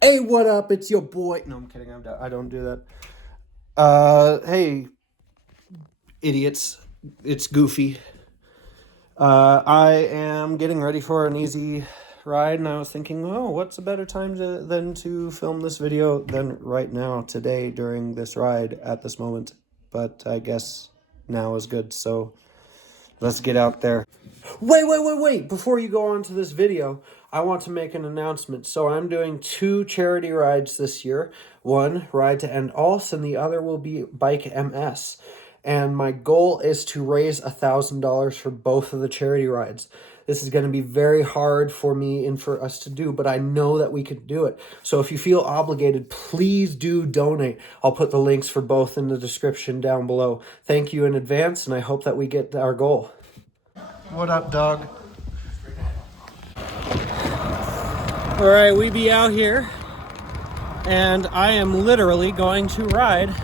Hey, what up? It's your boy. No, I'm kidding. I don't do that. Hey, idiots. It's Goofy. I am getting ready for an easy ride, and I was thinking, oh, what's a better time than to film this video than right now, today, during this ride, at this moment. But I guess now is good, so let's get out there. Wait. Before you go on to this video, I want to make an announcement. So I'm doing 2 charity rides this year. One, Ride to End Alz, and the other will be Bike MS. And my goal is to raise $1,000 for both of the charity rides. This is going to be very hard for me and for us to do, but I know that we could do it. So if you feel obligated, please do donate. I'll put the links for both in the description down below. Thank you in advance, and I hope that we get our goal. What up, dog? All right, we be out here, and I am literally going to ride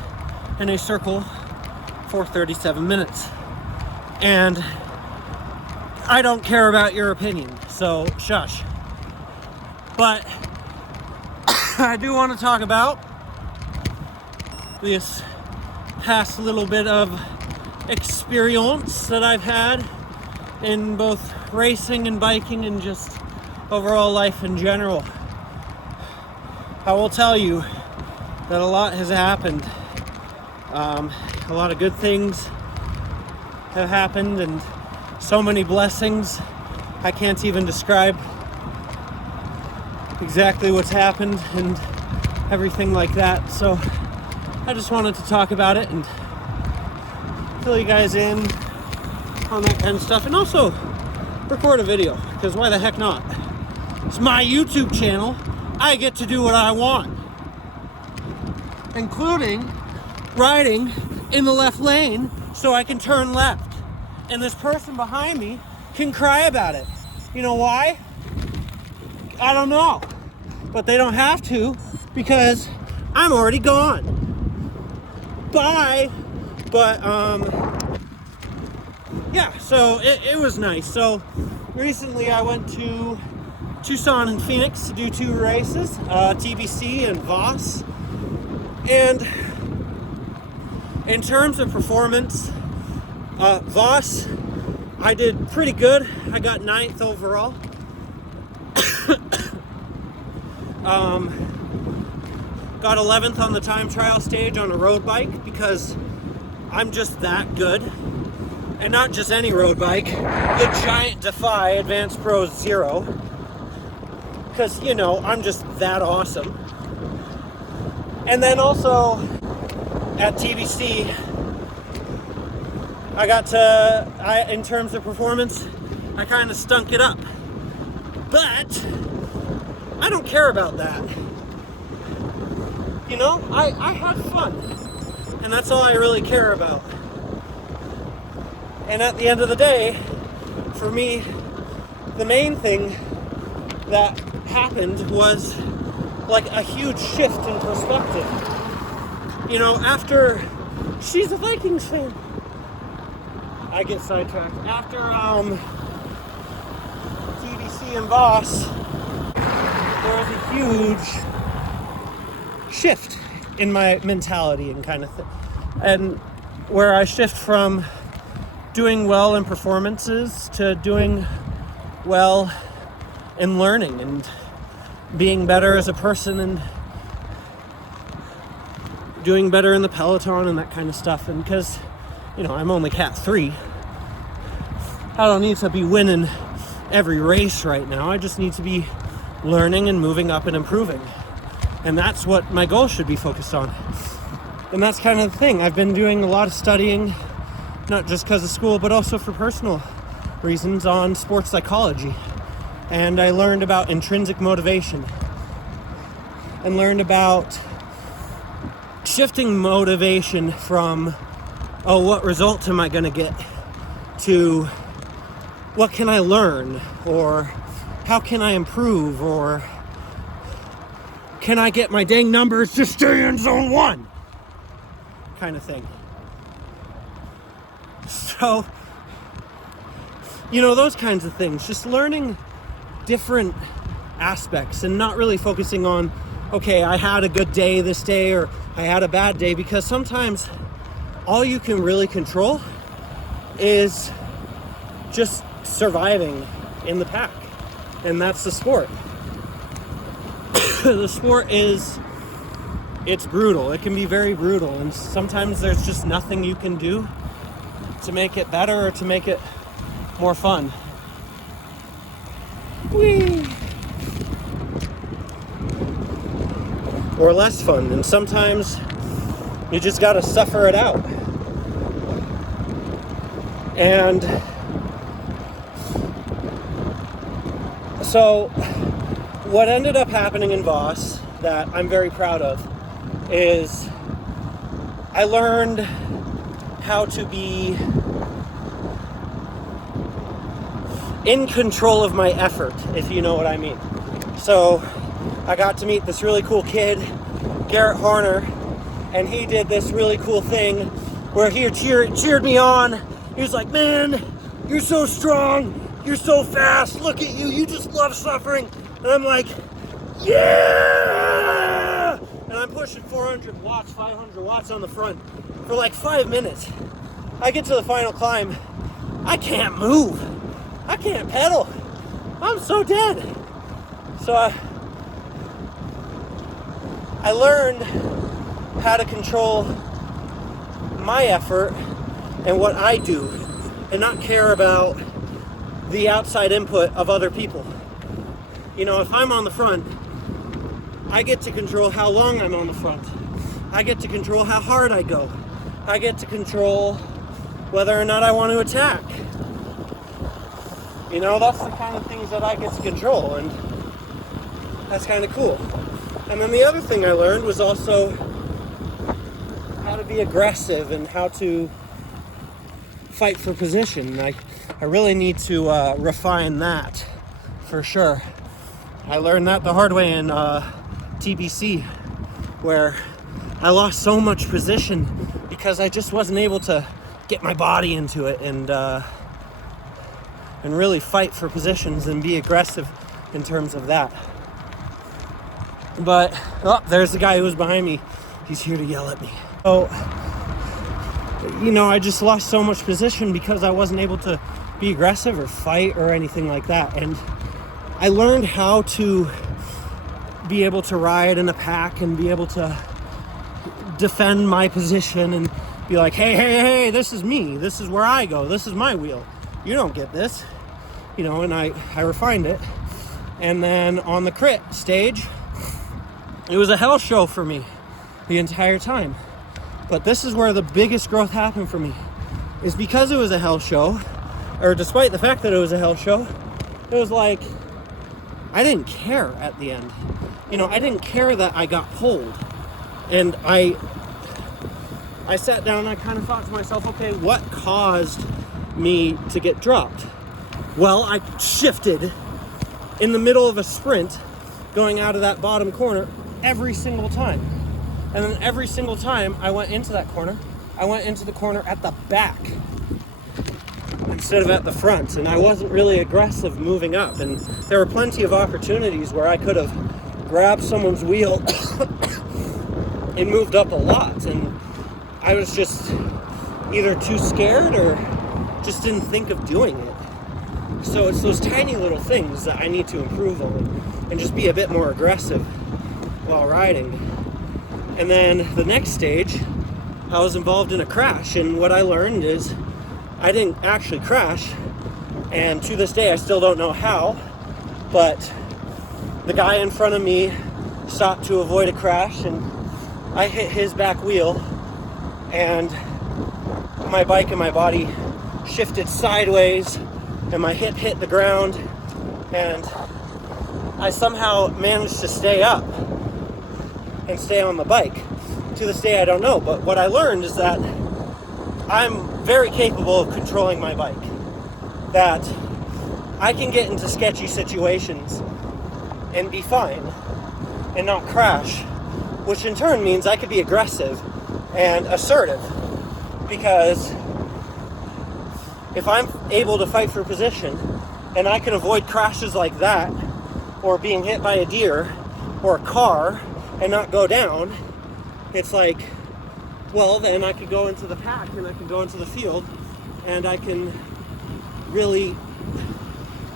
in a circle for 37 minutes. And I don't care about your opinion, so shush. But I do want to talk about this past little bit of experience that I've had in both racing and biking and just overall life in general. I will tell you that a lot has happened. A lot of good things have happened and so many blessings. I can't even describe exactly what's happened and everything like that. So I just wanted to talk about it and fill you guys in on that kind of stuff, and also record a video, because why the heck not? It's my YouTube channel. I get to do what I want, including riding in the left lane so I can turn left, and this person behind me can cry about it. You know why? I don't know, but they don't have to, because I'm already gone. Bye. But yeah, so it was nice. So recently I went to Tucson and Phoenix to do 2 races, TBC and Voss. And in terms of performance, Voss, I did pretty good. I got 9th overall. Got 11th on the time trial stage on a road bike, because I'm just that good. And not just any road bike, the Giant Defy Advanced Pro Zero. Because, you know, I'm just that awesome. And then also at TBC, in terms of performance, I kind of stunk it up. But I don't care about that. You know, I had fun. And that's all I really care about. And at the end of the day, for me, the main thing that happened was like a huge shift in perspective. You know, after, she's a Vikings fan. I get sidetracked. After TBC and Voss, there was a huge shift in my mentality and kind of thing. And where I shift from doing well in performances to doing well in learning and being better as a person and doing better in the peloton and that kind of stuff. And because, you know, I'm only Cat 3, I don't need to be winning every race right now. I just need to be learning and moving up and improving. And that's what my goal should be focused on. And that's kind of the thing. I've been doing a lot of studying, not just because of school, but also for personal reasons, on sports psychology. And I learned about intrinsic motivation and learned about shifting motivation from, oh, what result am I going to get, to what can I learn, or how can I improve, or can I get my dang numbers to stay in zone 1 kind of thing. So, you know, those kinds of things. Just learning different aspects and not really focusing on, okay, I had a good day this day or I had a bad day, because sometimes all you can really control is just surviving in the pack. And that's the sport. The sport it's brutal. It can be very brutal. And sometimes there's just nothing you can do to make it better or to make it more fun. Whee! Or less fun. And sometimes you just gotta suffer it out. And so what ended up happening in Voss that I'm very proud of is I learned how to be in control of my effort, if you know what I mean. So I got to meet this really cool kid, Garrett Horner, and he did this really cool thing where he cheered me on. He was like, man, you're so strong, you're so fast, look at you, you just love suffering. And I'm like, yeah! And I'm pushing 400 watts, 500 watts on the front for like 5 minutes. I get to the final climb, I can't move, I can't pedal, I'm so dead. So I learned how to control my effort and what I do and not care about the outside input of other people. You know, if I'm on the front, I get to control how long I'm on the front. I get to control how hard I go. I get to control whether or not I want to attack. You know, that's the kind of things that I get to control, and that's kind of cool. And then the other thing I learned was also how to be aggressive and how to fight for position. I really need to refine that for sure. I learned that the hard way in TBC, where I lost so much position because I just wasn't able to get my body into it and really fight for positions and be aggressive in terms of that. But there's the guy who was behind me. He's here to yell at me. So, you know, I just lost so much position because I wasn't able to be aggressive or fight or anything like that. And I learned how to be able to ride in a pack and be able to defend my position and be like, hey, this is me. This is where I go. This is my wheel. You don't get this. You know, and I refined it. And then on the crit stage, it was a hell show for me the entire time. But this is where the biggest growth happened for me, is because it was a hell show, or despite the fact that it was a hell show, it was like, I didn't care at the end. You know, I didn't care that I got pulled. And I sat down and I kind of thought to myself, okay, what caused me to get dropped? Well, I shifted in the middle of a sprint going out of that bottom corner every single time. And then every single time I went into that corner, I went into the corner at the back instead of at the front. And I wasn't really aggressive moving up. And there were plenty of opportunities where I could have grabbed someone's wheel and moved up a lot. And I was just either too scared or just didn't think of doing it. So it's those tiny little things that I need to improve on and just be a bit more aggressive while riding. And then the next stage, I was involved in a crash, and what I learned is I didn't actually crash, and to this day I still don't know how, but the guy in front of me stopped to avoid a crash, and I hit his back wheel, and my bike and my body shifted sideways, and my hip hit the ground, and I somehow managed to stay up and stay on the bike. To this day, I don't know, but what I learned is that I'm very capable of controlling my bike. That I can get into sketchy situations and be fine and not crash, which in turn means I could be aggressive and assertive, because if I'm able to fight for position and I can avoid crashes like that, or being hit by a deer or a car and not go down, it's like, well, then I could go into the pack and I can go into the field and I can really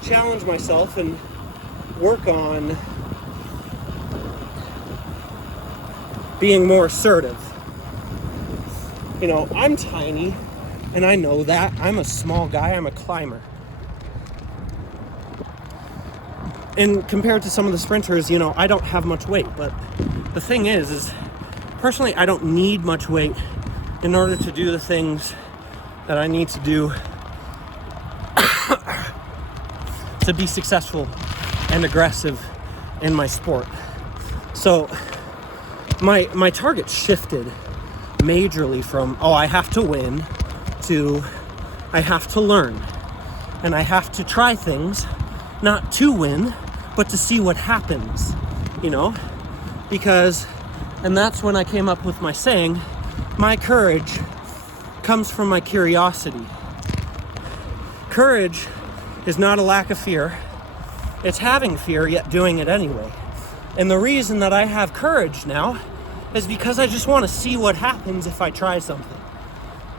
challenge myself and work on being more assertive. You know, I'm tiny, and I know that. I'm a small guy, I'm a climber. And compared to some of the sprinters, you know, I don't have much weight, but the thing is personally, I don't need much weight in order to do the things that I need to do to be successful and aggressive in my sport. So my target shifted majorly from, I have to win, to I have to learn. And I have to try things, not to win, but to see what happens, you know? Because, and that's when I came up with my saying, my courage comes from my curiosity. Courage is not a lack of fear. It's having fear, yet doing it anyway. And the reason that I have courage now is because I just want to see what happens if I try something.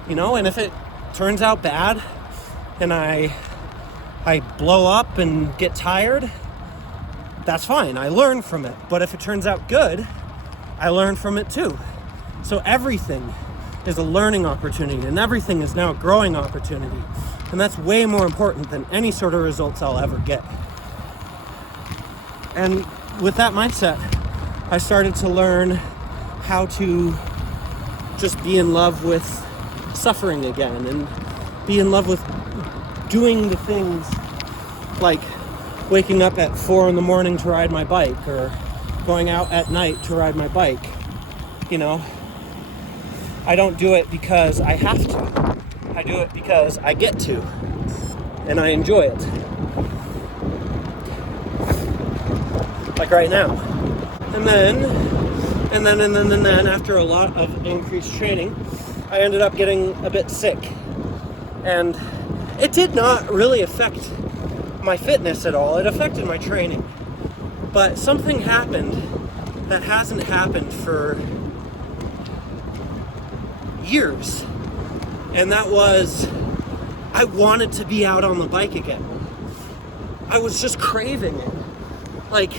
You know, and if it turns out bad and I blow up and get tired, that's fine. I learn from it. But if it turns out good, I learn from it too. So everything is a learning opportunity, and everything is now a growing opportunity. And that's way more important than any sort of results I'll ever get. And with that mindset, I started to learn how to just be in love with suffering again, and be in love with doing the things like waking up at 4 a.m. to ride my bike, or going out at night to ride my bike. You know, I don't do it because I have to. I do it because I get to, and I enjoy it. Like right now. And then after a lot of increased training, I ended up getting a bit sick. And it did not really affect my fitness at all. It affected my training. But something happened that hasn't happened for years. And that was, I wanted to be out on the bike again. I was just craving it. Like,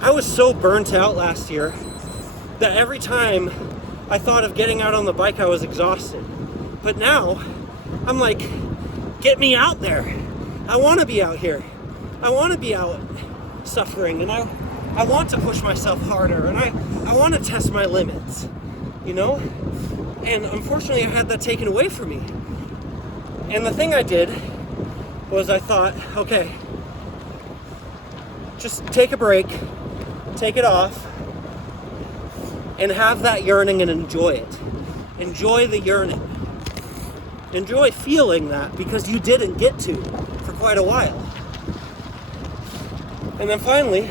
I was so burnt out last year that every time I thought of getting out on the bike, I was exhausted. But now, I'm like, get me out there. I want to be out here. I want to be out suffering, and I want to push myself harder, and I want to test my limits, you know? And unfortunately, I had that taken away from me. And the thing I did was I thought, okay, just take a break, take it off, and have that yearning and enjoy it. Enjoy the yearning. Enjoy feeling that, because you didn't get to for quite a while. And then finally,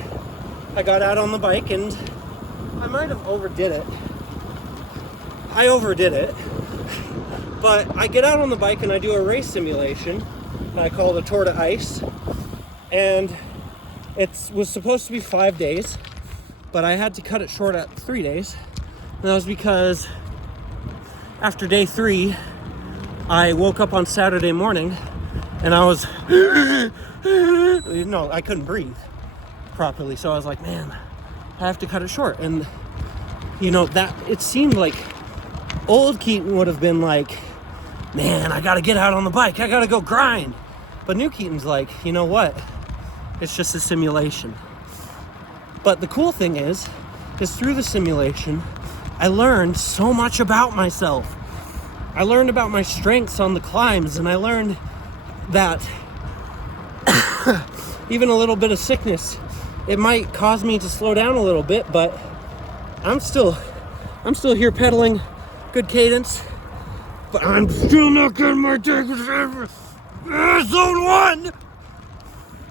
I got out on the bike, and I might have overdid it. I overdid it. But I get out on the bike and I do a race simulation that I call the Tour de Ice. And it was supposed to be 5 days, but I had to cut it short at 3 days. And that was because after day 3, I woke up on Saturday morning and I was, I couldn't breathe properly. So I was like, man, I have to cut it short. And, that it seemed like old Keaton would have been like, man, I got to get out on the bike. I got to go grind. But new Keaton's like, you know what? It's just a simulation. But the cool thing is through the simulation, I learned so much about myself. I learned about my strengths on the climbs, and I learned that even a little bit of sickness, it might cause me to slow down a little bit, but I'm still here pedaling good cadence, but I'm still not getting my take zone 1.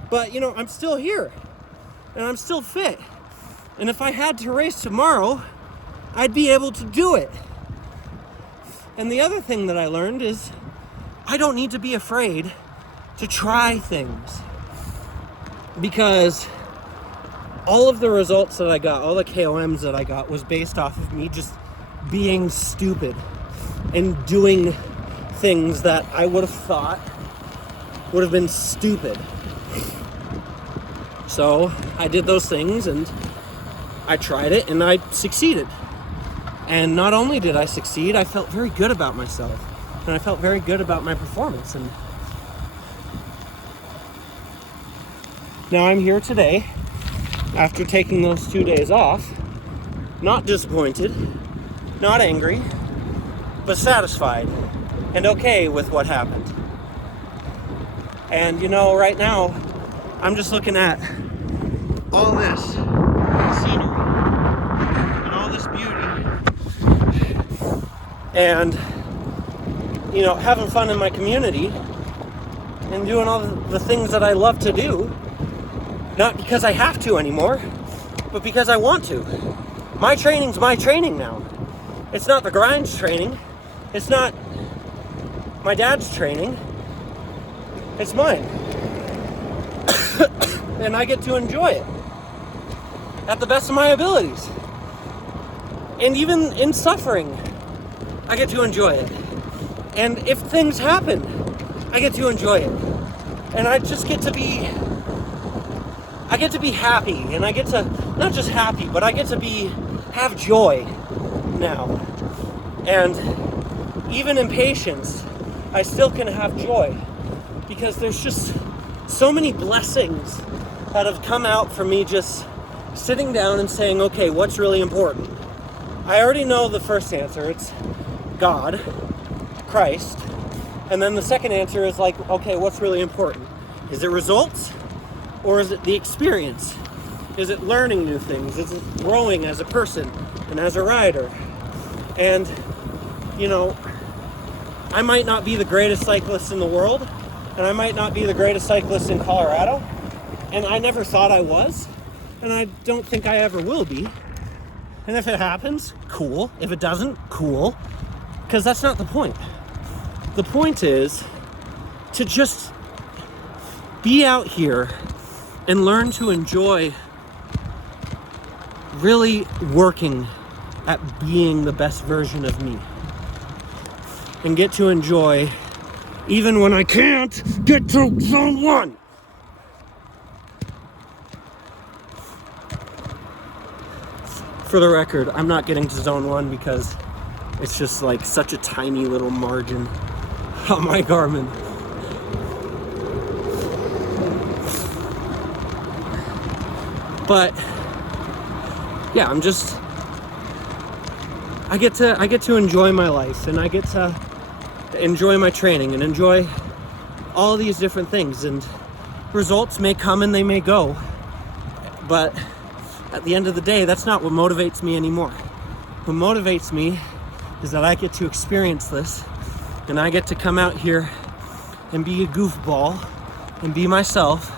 But I'm still here, and I'm still fit. And if I had to race tomorrow, I'd be able to do it. And the other thing that I learned is I don't need to be afraid to try things. because all of the results that I got, all the KOMs that I got, was based off of me just being stupid and doing things that I would have thought would have been stupid. So I did those things and I tried it and I succeeded. And not only did I succeed, I felt very good about myself. And I felt very good about my performance. And now I'm here today, after taking those 2 days off, not disappointed, not angry, but satisfied and okay with what happened. And right now, I'm just looking at all this scenery and all this beauty and having fun in my community and doing all the things that I love to do, not because I have to anymore, but because I want to. My training's my training now. It's not the grind's training. It's not my dad's training. It's mine. And I get to enjoy it at the best of my abilities. And even in suffering, I get to enjoy it. And if things happen, I get to enjoy it. And I just get to be happy. And I get to, not just happy, but I get to have joy now. And even in patience, I still can have joy. Because there's just so many blessings that have come out from me just sitting down and saying, okay, what's really important? I already know the first answer. It's God, Christ. And then the second answer is like, okay, what's really important? Is it results or is it the experience? Is it learning new things? Is it growing as a person and as a rider? And, I might not be the greatest cyclist in the world, and I might not be the greatest cyclist in Colorado, and I never thought I was, and I don't think I ever will be. And if it happens, cool. If it doesn't, cool. Because that's not the point. The point is to just be out here and learn to enjoy really working at being the best version of me. And get to enjoy, even when I can't get to zone 1. For the record, I'm not getting to zone 1 because it's just like such a tiny little margin on my Garmin. But yeah, I get to enjoy my life, and I get to enjoy my training and enjoy all these different things, and results may come and they may go, but at the end of the day, that's not what motivates me anymore. What motivates me is that I get to experience this, and I get to come out here and be a goofball and be myself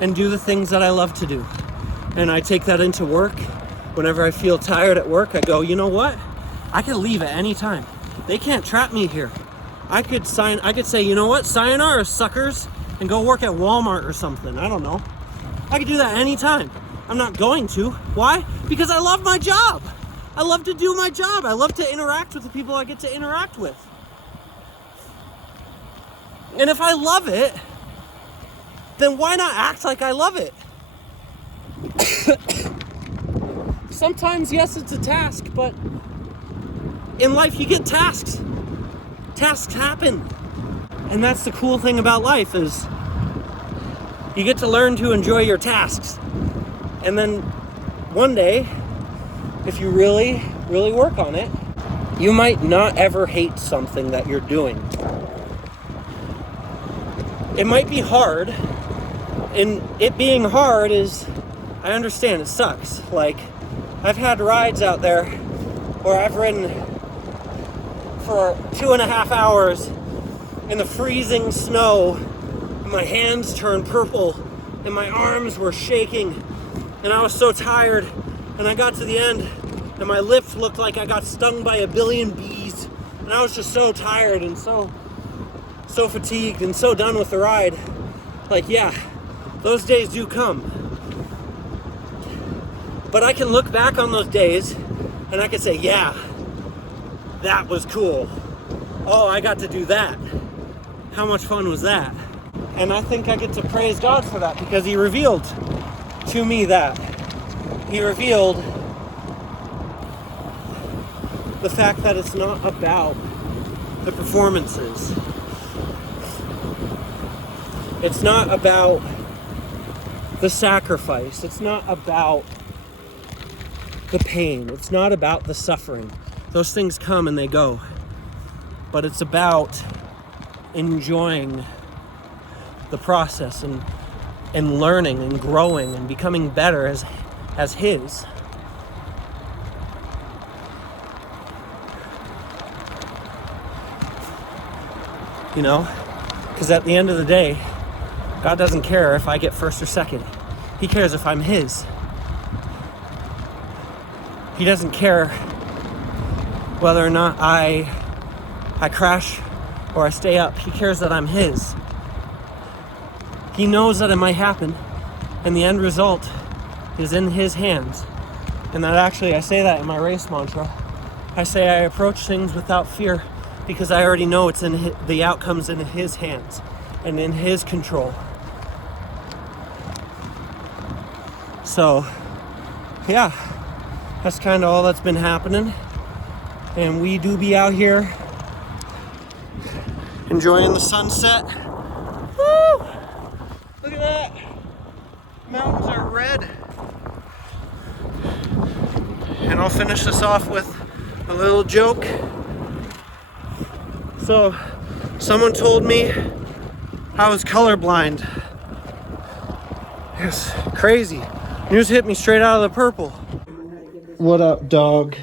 and do the things that I love to do. And I take that into work. Whenever I feel tired at work, I go, you know what? I can leave at any time. They can't trap me here. I could say, you know what? Sayonara, suckers, and go work at Walmart or something. I don't know. I could do that anytime. I'm not going to. Why? Because I love my job. I love to do my job. I love to interact with the people I get to interact with. And if I love it, then why not act like I love it? Sometimes, yes, it's a task, but in life you get tasks. Tasks happen. And that's the cool thing about life, is you get to learn to enjoy your tasks. And then one day, if you really, really work on it, you might not ever hate something that you're doing. It might be hard, and it being hard is, I understand, it sucks. Like, I've had rides out there where I've ridden for 2.5 hours in the freezing snow, and my hands turned purple, and my arms were shaking, and I was so tired, and I got to the end, and my lips looked like I got stung by a billion bees, and I was just so tired and so fatigued and so done with the ride. Like, yeah, Those days do come. But I can look back on those days and I can say, yeah, that was cool. Oh, I got to do that. How much fun was that? And I think I get to praise God for that because He revealed to me that. He revealed the fact that it's not about the performances. It's not about the sacrifice. It's not about the pain. It's not about the suffering. Those things come and they go. But it's about enjoying the process and learning and growing and becoming better as His. You know? Because at the end of the day, God doesn't care if I get first or second. He cares if I'm His. He doesn't care whether or not I crash or I stay up. He cares that I'm His. He knows that it might happen, and the end result is in His hands. And that actually, I say that in my race mantra. I say I approach things without fear because I already know it's in the outcome's in His hands and in His control. So, yeah, that's kind of all that's been happening. And we do be out here enjoying the sunset. Woo! Look at that. Mountains are red. And I'll finish this off with a little joke. So, someone told me I was colorblind. It's crazy. News hit me straight out of the purple. What up, dog?